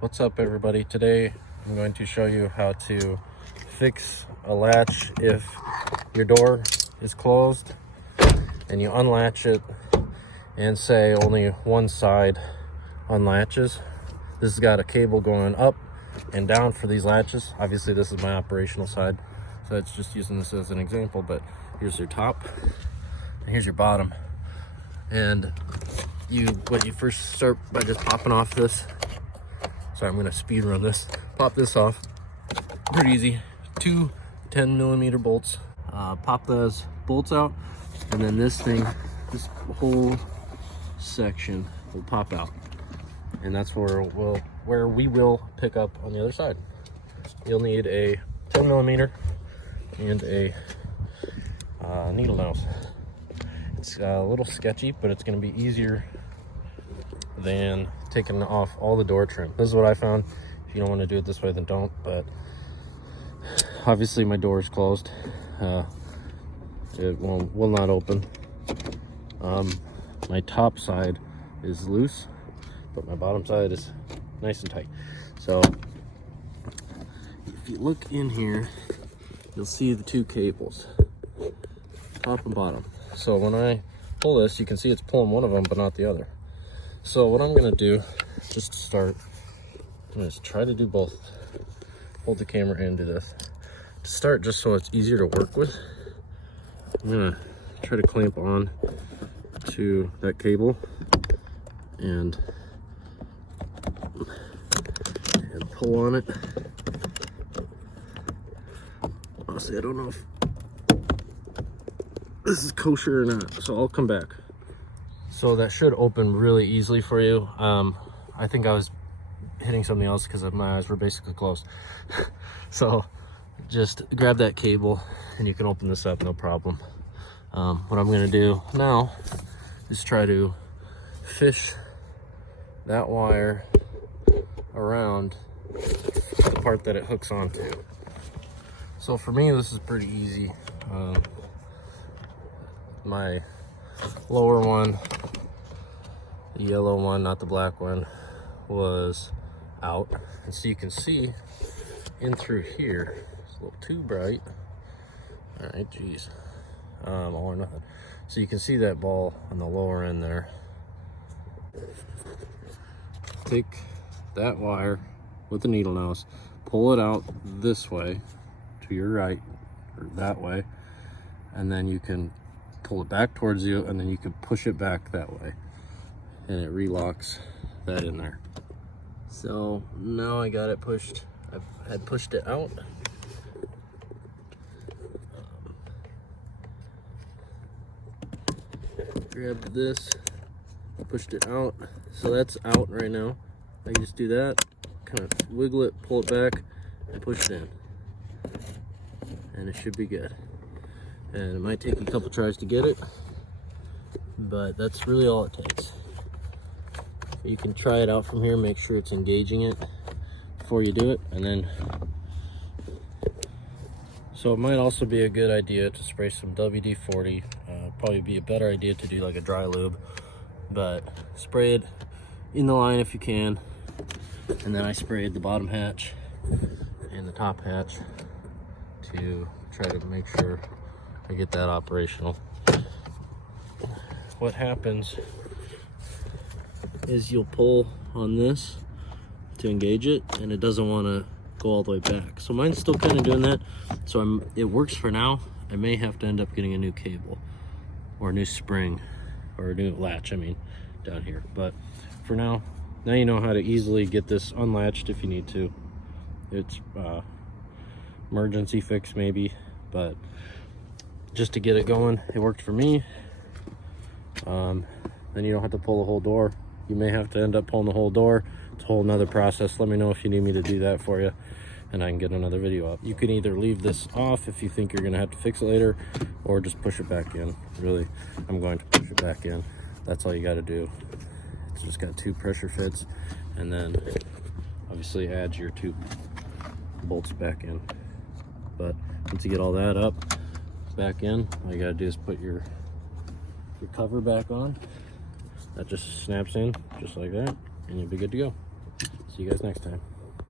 What's up, everybody? Today I'm going to show you how to fix a latch if your door is closed and you unlatch it and say only one side unlatches. This has got a cable going up and down for these latches. Obviously this is my operational side, so it's just using this as an example, but here's your top and here's your bottom. And you first start by just popping off this. Sorry, I'm gonna speed run this. Pop this off, pretty easy. Two 10mm bolts. Pop those bolts out, and then this whole section will pop out, and that's where we will pick up on the other side. You'll need a 10mm and a needle nose. It's a little sketchy, but it's gonna be easier than taking off all the door trim. This is what I found. If you don't want to do it this way, then don't. But obviously my door is closed. It will not open. My top side is loose, but my bottom side is nice and tight. So if you look in here, you'll see the two cables, top and bottom. So when I pull this, you can see it's pulling one of them, but not the other. So what I'm gonna do, just to start, I'm gonna try to do both. Hold the camera and do this. To start, just so it's easier to work with, I'm gonna try to clamp on to that cable and pull on it. Honestly, I don't know if this is kosher or not, so I'll come back. So that should open really easily for you. I think I was hitting something else because my eyes were basically closed. So just grab that cable and you can open this up, no problem. What I'm gonna do now is try to fish that wire around the part that it hooks onto. So for me, this is pretty easy. My lower one, the yellow one, not the black one, was out, and so you can see in through here. It's a little too bright. All right, geez, all or nothing. So you can see that ball on the lower end there. Take that wire with the needle nose, pull it out this way to your right, or that way, and then you can pull it back towards you, and then you can push it back that way, and it relocks that in there. So now I got it pushed. I had pushed it out. Grabbed this, pushed it out. So that's out right now. I just do that, kind of wiggle it, pull it back, and push it in, and it should be good. And it might take a couple tries to get it, but that's really all it takes. You can try it out from here, make sure it's engaging it before you do it, and then so it might also be a good idea to spray some WD-40. Probably be a better idea to do like a dry lube, but spray it in the line if you can. And then I sprayed the bottom hatch and the top hatch to try to make sure I get that operational. What happens is you'll pull on this to engage it, and it doesn't want to go all the way back. So mine's still kind of doing that. So it works for now. I may have to end up getting a new cable or a new spring or a new latch, I mean, down here. But for now you know how to easily get this unlatched if you need to. It's emergency fix maybe, but just to get it going, it worked for me. Then you don't have to pull the whole door. You may have to end up pulling the whole door. It's a whole nother process. Let me know if you need me to do that for you, and I can get another video up. You can either leave this off if you think you're gonna have to fix it later, or just push it back in. Really, I'm going to push it back in. That's all you gotta do. It's just got two pressure fits, and then obviously add your two bolts back in. But once you get all that up, back in, all you gotta do is put your cover back on. That just snaps in just like that, and you'll be good to go. So See you guys next time.